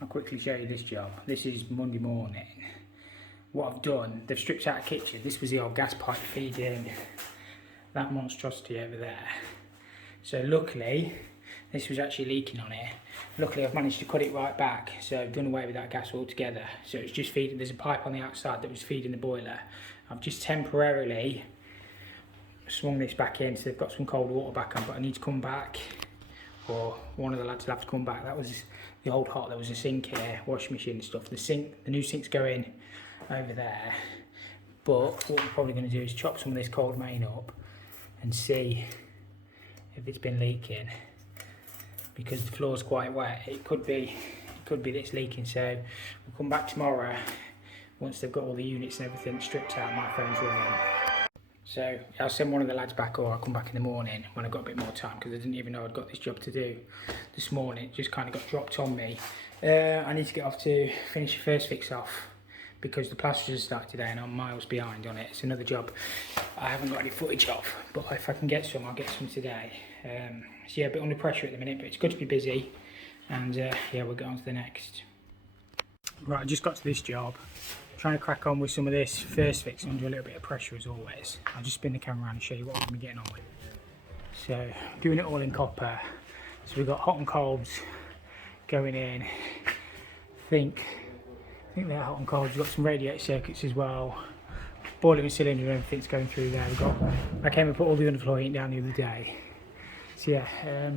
I'll quickly show you this job. This is Monday morning. What I've done, they've stripped out the kitchen. This was the old gas pipe feeding that monstrosity over there. So luckily, this was actually leaking on it. Luckily I've managed to cut it right back, so I've done away with that gas altogether. So it's just feeding, there's a pipe on the outside that was feeding the boiler. I've just temporarily swung this back in, so they've got some cold water back on, but I need to come back, or one of the lads will have to come back. That was the old hot, there was a sink here, washing machine and stuff. The new sink's going over there, but what we're probably going to do is chop some of this cold main up and see if it's been leaking, because the floor's quite wet. It could be that it's leaking, so we'll come back tomorrow once they've got all the units and everything stripped out. My phone's ringing, so I'll send one of the lads back, or I'll come back in the morning when I've got a bit more time, because I didn't even know I'd got this job to do this morning. It just kind of got dropped on me. I need to get off to finish the first fix off, because the plasterers started today and I'm miles behind on it. It's another job I haven't got any footage of, but if I can get some, I'll get some today. So yeah, a bit under pressure at the minute, but it's good to be busy, and yeah, we'll get on to the next. Right, I just got to this job. Trying to crack on with some of this first fix under a little bit of pressure as always. I'll just spin the camera around and show you what we're going to be getting on with. So, doing it all in copper. So we've got hot and colds going in. I think they're hot and cold. We've got some radiator circuits as well. Boiler and cylinder and everything's going through there. I came and put all the underfloor heating down the other day. So yeah,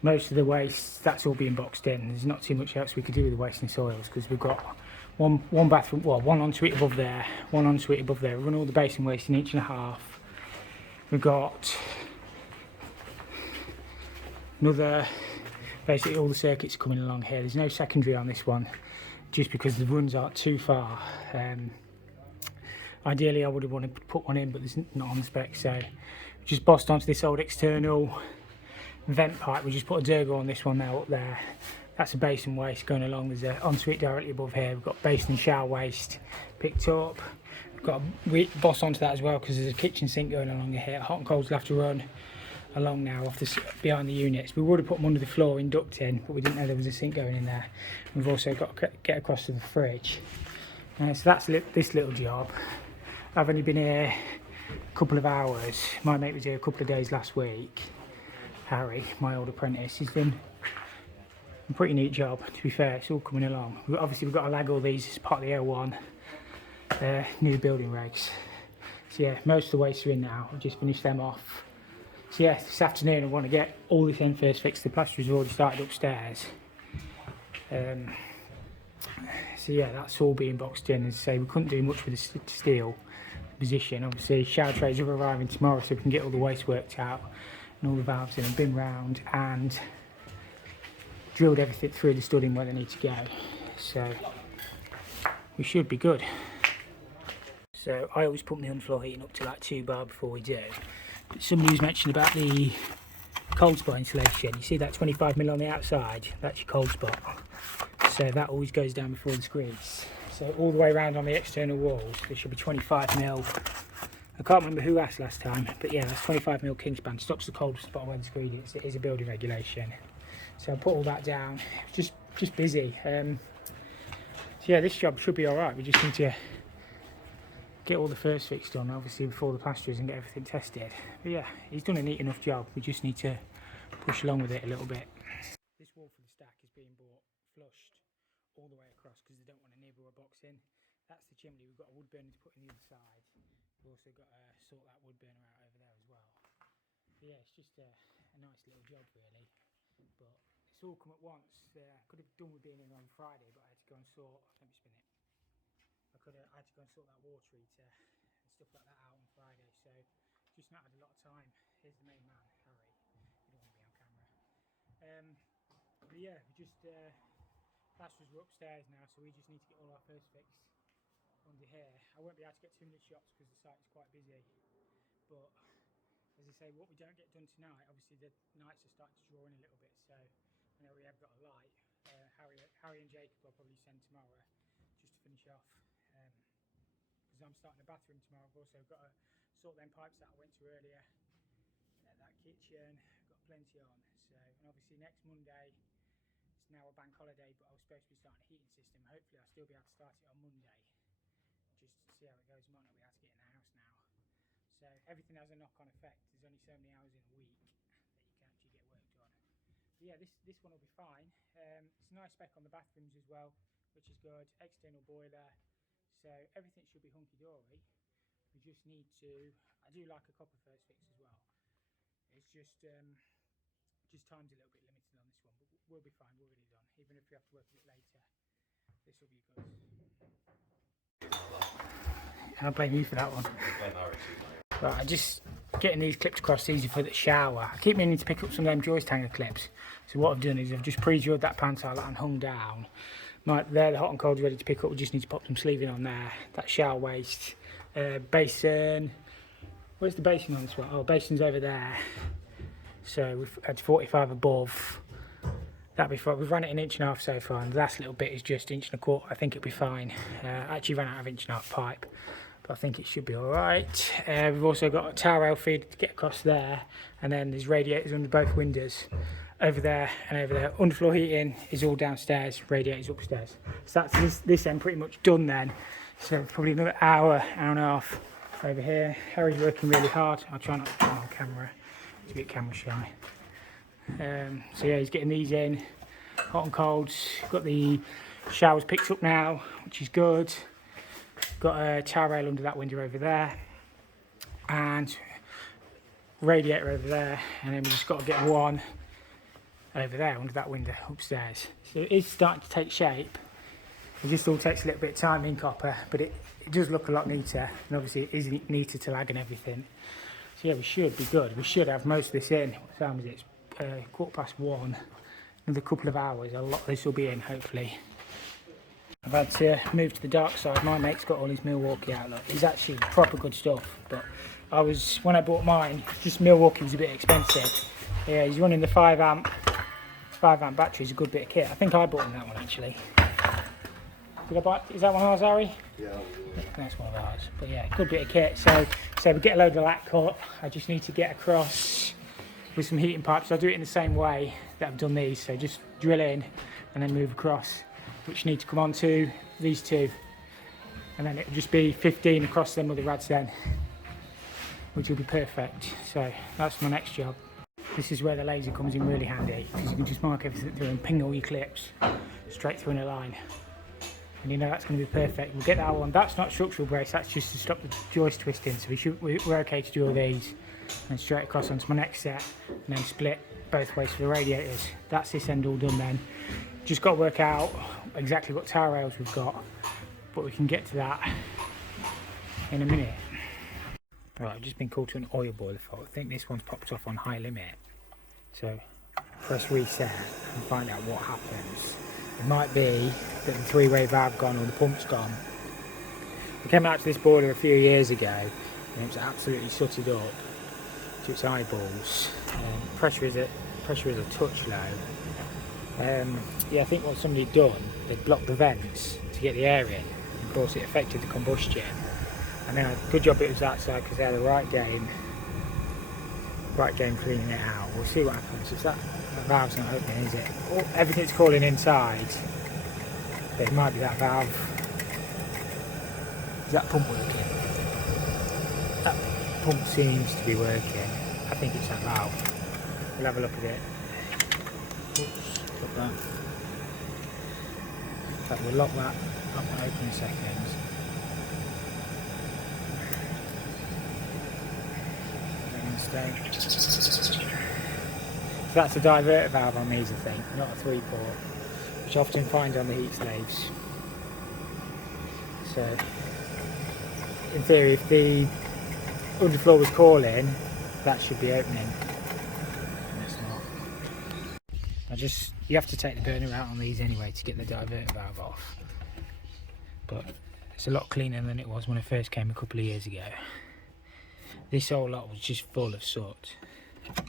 most of the waste, that's all being boxed in. There's not too much else we could do with the waste and soils, because we've got one bathroom, well, one ensuite above there, one ensuite above there. We run all the basin waste in 1.5 inches. We've got another, basically all the circuits are coming along here. There's no secondary on this one, just because the runs aren't too far. Ideally I would have wanted to put one in, but there's not on the spec, so just bossed onto this old external vent pipe. We just put a Durgo on this one now up there. That's a basin waste going along. There's an ensuite directly above here. We've got basin and shower waste picked up. We've got a boss onto that as well, because there's a kitchen sink going along here. Hot and colds will have to run along now off behind the units. We would have put them under the floor in ducting, but we didn't know there was a sink going in there. We've also got to get across to the fridge. So that's this little job. I've only been here a couple of hours. My mate was here a couple of days last week. Harry, my old apprentice, he's done a pretty neat job, to be fair. It's all coming along. Obviously we've got to lag all these as part of the L1 new building regs. So yeah, most of the waste are in now. I've just finished them off. So yeah, this afternoon I want to get all this in first fix. The plasterers have already started upstairs. So yeah, that's all being boxed in. As I say, we couldn't do much with the steel position. Obviously shower trays are arriving tomorrow, so we can get all the waste worked out and all the valves in and bin round, and drilled everything through the studding where they need to go. So we should be good. So I always put my underfloor heating up to like 2 bar before we do. But somebody was mentioning about the cold spot insulation. You see that 25mm on the outside? That's your cold spot. So that always goes down before the screeds. So all the way around on the external walls there should be 25mm. I can't remember who asked last time, but yeah, that's 25mm Kingspan. Stops the cold spot where the screed is. It is a building regulation. So I put all that down. Just busy. So yeah, this job should be all right. We just need to get all the first fix done, obviously, before the plasterers, and get everything tested. But yeah, he's done a neat enough job. We just need to push along with it a little bit. This wall for the stack is being bought flushed all the way across, because they don't want a neighbour or box in. That's the chimney. We've got a wood burner to put on the other side. We've also got to sort that wood burner out over there as well. But yeah, it's just a nice little job really. But it's all come at once. Could have done with being in on Friday, but I had to go and sort. Let me spin it. I had to go and sort that water heater and stuff like that out on Friday, so just not had a lot of time. Here's the main man, Harry. You don't want to be on camera. But yeah, we just plasterers were upstairs now, so we just need to get all our first fix under here. I won't be able to get too many shots because the site's quite busy, but as I say, what we don't get done tonight, obviously the nights are starting to draw in a little bit, so I know we have got a light. Harry and Jacob will probably send tomorrow just to finish off, because I'm starting the bathroom tomorrow. I've also got to sort them pipes that I went to earlier, that kitchen, got plenty on. So, and obviously next Monday, it's now a bank holiday. holiday, but I was supposed to be starting a heating system. Hopefully I'll still be able to start it on Monday, just to see how it goes. Might not be able to get in the house now. So everything has a knock-on effect. There's only so many hours in a week that you can actually get work done. But yeah, this one will be fine. It's a nice spec on the bathrooms as well, which is good. External boiler, so everything should be hunky-dory. We just need to, I do like a copper first fix as well. It's just time's a little bit limited on this one, but we'll be fine. We're already done. Even if we have to work a bit later, this will be good. I'll blame you for that one. Right, I'm just getting these clips across easy for the shower. I keep meaning to pick up some of them joist hanger clips. So what I've done is I've just pre-drilled that pan tile and hung down. There, the hot and cold's ready to pick up. We just need to pop some sleeving on there. That shower waste, basin. Where's the basin on this one? Oh, basin's over there. So we've had 45 above. That'll be fine. We've run it an inch and a half so far, and the last little bit is just inch and a quarter. I think it'll be fine. I actually ran out of inch and a half pipe, but I think it should be all right. We've also got a towel rail feed to get across there, and then there's radiators under both windows, over there and over there. Underfloor heating is all downstairs, radiators upstairs. So that's this end pretty much done then. So probably another hour and a half over here. Harry's working really hard. I'll try not to turn on camera. He's a bit camera shy. So yeah, he's getting these in, hot and colds. Got the showers picked up now, which is good. Got a towel rail under that window over there, and radiator over there, and then we just got to get one over there under that window upstairs. So it is starting to take shape. It just all takes a little bit of time in copper, but it does look a lot neater, and obviously it isn't neater to lag and everything. So yeah, we should be good. We should have most of this in. What time is it? It's 1:15. Another couple of hours, a lot of this will be in, hopefully. I've had to move to the dark side. My mate's got all his Milwaukee outlet. He's actually proper good stuff, but when I bought mine, just Milwaukee was a bit expensive. Yeah, he's running the 5 amp battery is a good bit of kit. I think I bought him that one actually. Did I buy? Is that one of ours, Harry? Yeah. That's one of ours. But yeah, good bit of kit. So we get a load of that cut. I just need to get across with some heating pipes. I'll do it in the same way that I've done these. So just drill in and then move across, which need to come onto these two. And then it'll just be 15 across them other rads then, which will be perfect. So that's my next job. This is where the laser comes in really handy, because you can just mark everything through and ping all your clips straight through in a line. And you know that's going to be perfect. We'll get that one. That's not structural brace, that's just to stop the joist twisting. So we're okay to do all these. And straight across onto my next set, and then split both ways for the radiators. That's this end all done then. Just got to work out exactly what towel rails we've got, but we can get to that in a minute. Right, I've just been called to an oil boiler fault. I think this one's popped off on high limit. So press reset and find out what happens. It might be that the 3-way valve gone or the pump's gone. I came out to this boiler a few years ago and it was absolutely sooted up to its eyeballs. Pressure is a touch low. Yeah, I think what somebody done, they blocked the vents to get the air in. Of course, it affected the combustion. And then, good job it was outside because they had a right game cleaning it out. We'll see what happens. If that valve's not opening, is it? Everything's crawling inside. But it might be that valve. Is that pump working? That pump seems to be working. I think it's that valve. We'll have a look at it. Oops, look that. In fact, we'll lock that up and open in a second. So that's a diverter valve on these, I think, not a 3-port, which I often find on the heat slaves. So, in theory, if the underfloor was calling, that should be opening. And it's not. You have to take the burner out on these anyway to get the diverter valve off. But it's a lot cleaner than it was when I first came a couple of years ago. This whole lot was just full of soot. So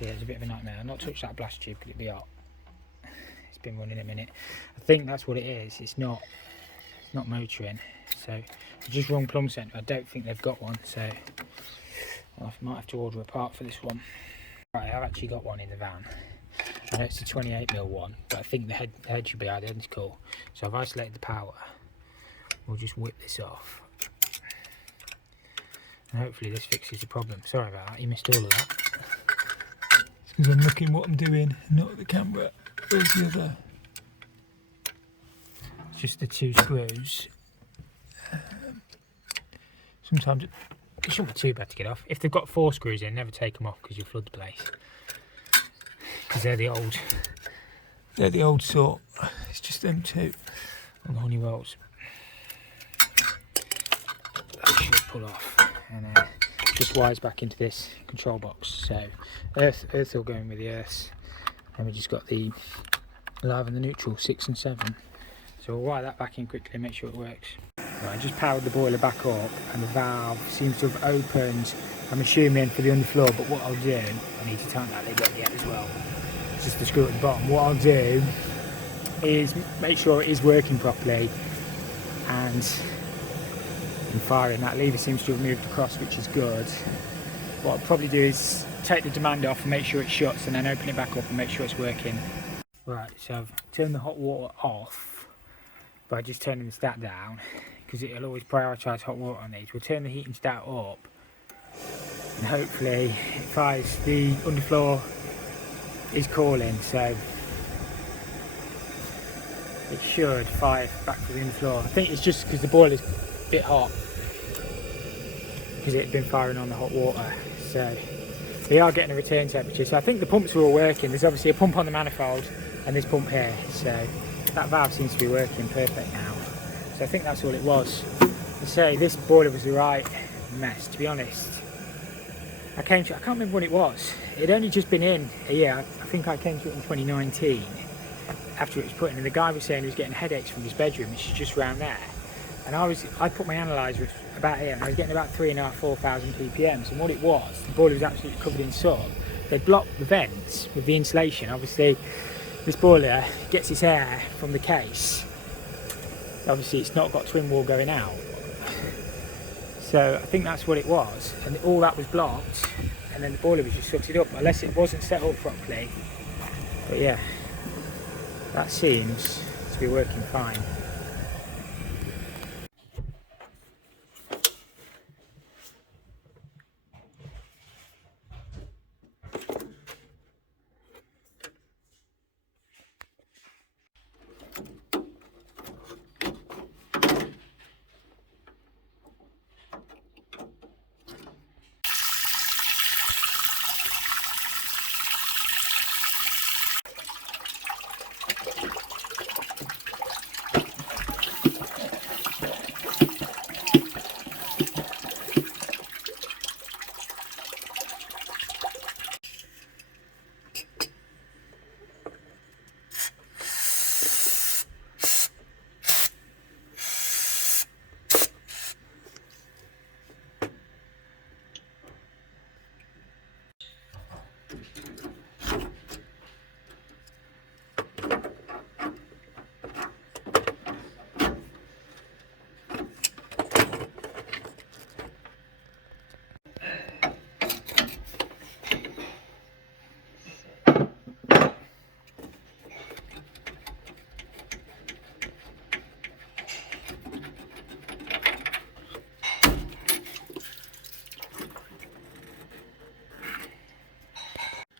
yeah, it's a bit of a nightmare. I've not touched that blast tube because it'd be hot. It's been running a minute. I think that's what it is. It's not motoring. So I just rung Plumb Centre. I don't think they've got one. So I might have to order a part for this one. Right, I've actually got one in the van. I know it's a 28mm one, but I think the head should be identical. So I've isolated the power. We'll just whip this off. And hopefully this fixes the problem. Sorry about that, you missed all of that. It's because I'm looking what I'm doing, not at the camera. Where's the other? It's just the 2 screws. Sometimes it shouldn't be too bad to get off. If they've got 4 screws in, never take them off because you'll flood the place. Because they're the old sort. It's just them 2 on the Honeywells. That should pull off, and just wires back into this control box. So earth will go in with the earths, and we just got the live and the neutral 6 and 7. So we'll wire that back in quickly and make sure it works. Right, I just powered the boiler back up, and the valve seems to have opened. I'm assuming for the underfloor, but what I'll do, I need to tighten that lid up yet as well. It's just the screw at the bottom. What I'll do is make sure it is working properly, and in firing, that lever seems to have moved across, which is good. What I'll probably do is take the demand off and make sure it shuts, and then open it back up and make sure it's working. Right, so I've turned the hot water off by just turning the stat down, because it'll always prioritise hot water on these. We'll turn the heating stat up, and hopefully it fires. The underfloor is calling, so it should fire back to the underfloor. I think it's just because the boiler's a bit hot, because it had been firing on the hot water. So we are getting a return temperature. So I think the pumps are all working. There's obviously a pump on the manifold and this pump here. So that valve seems to be working perfect now. So I think that's all it was. I say this boiler was the right mess, to be honest. I can't remember when it was. It only just been in a year. I think I came to it in 2019 after it was put in, and the guy was saying he was getting headaches from his bedroom, which is just round there. And I put my analyzer about here, and I was getting about 3,500–4,000 ppm. And what it was, the boiler was absolutely covered in soot. They blocked the vents with the insulation. Obviously, this boiler gets its air from the case. Obviously, it's not got twin wall going out. So I think that's what it was, and all that was blocked, and then the boiler was just sucked it up, unless it wasn't set up properly. But yeah, that seems to be working fine.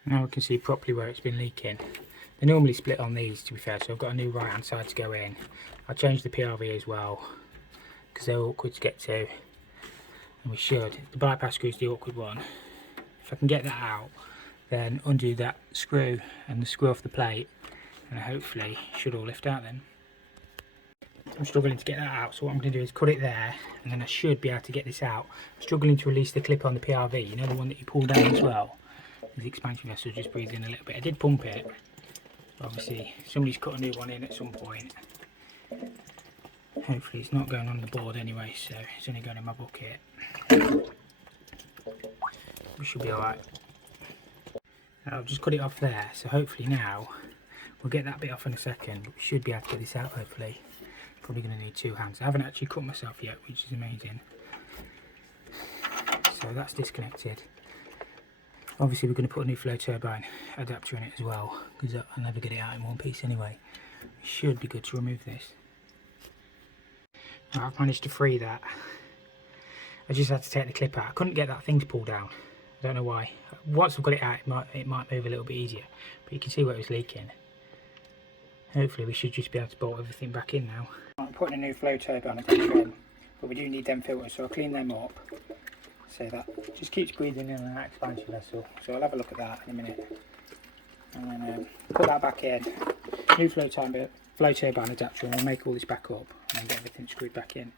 Now we can see properly where it's been leaking. They normally split on these, to be fair, so I've got a new right hand side to go in. I changed the PRV as well, because they're awkward to get to, and we should. The bypass screw is the awkward one. If I can get that out, then undo that screw and the screw off the plate, and hopefully it should all lift out then. I'm struggling to get that out, so what I'm going to do is cut it there, and then I should be able to get this out. I'm struggling to release the clip on the PRV, you know, the one that you pull down as well. The expansion vessel just breathed in a little bit. I did pump it, but obviously somebody's cut a new one in at some point. Hopefully it's not going on the board anyway, so it's only going in my bucket. We should be alright. I'll just cut it off there, so hopefully now we'll get that bit off in a second, but we should be able to get this out hopefully. Probably going to need 2 hands. I haven't actually cut myself yet, which is amazing. So that's disconnected. Obviously we're going to put a new flow turbine adapter in it as well, because I'll never get it out in one piece anyway. It should be good to remove this. Now I've managed to free that. I just had to take the clip out. I couldn't get that thing to pull down. I don't know why. Once I've got it out, it might move a little bit easier. But you can see where it was leaking. Hopefully we should just be able to bolt everything back in now. I'm putting a new flow turbine adapter in, but we do need them filters, so I'll clean them up. So that just keeps breathing in on that expansion vessel. So I'll have a look at that in a minute. And then put that back in. New flow turbine adapter, and we'll make all this back up and then get everything screwed back in.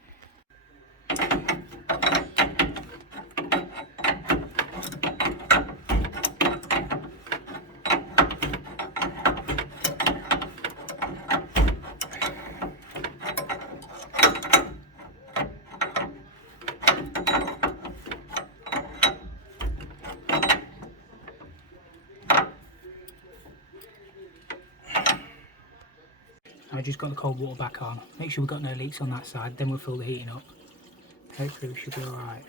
I just got the cold water back on. Make sure we've got no leaks on that side, then we'll fill the heating up. Hopefully we should be alright.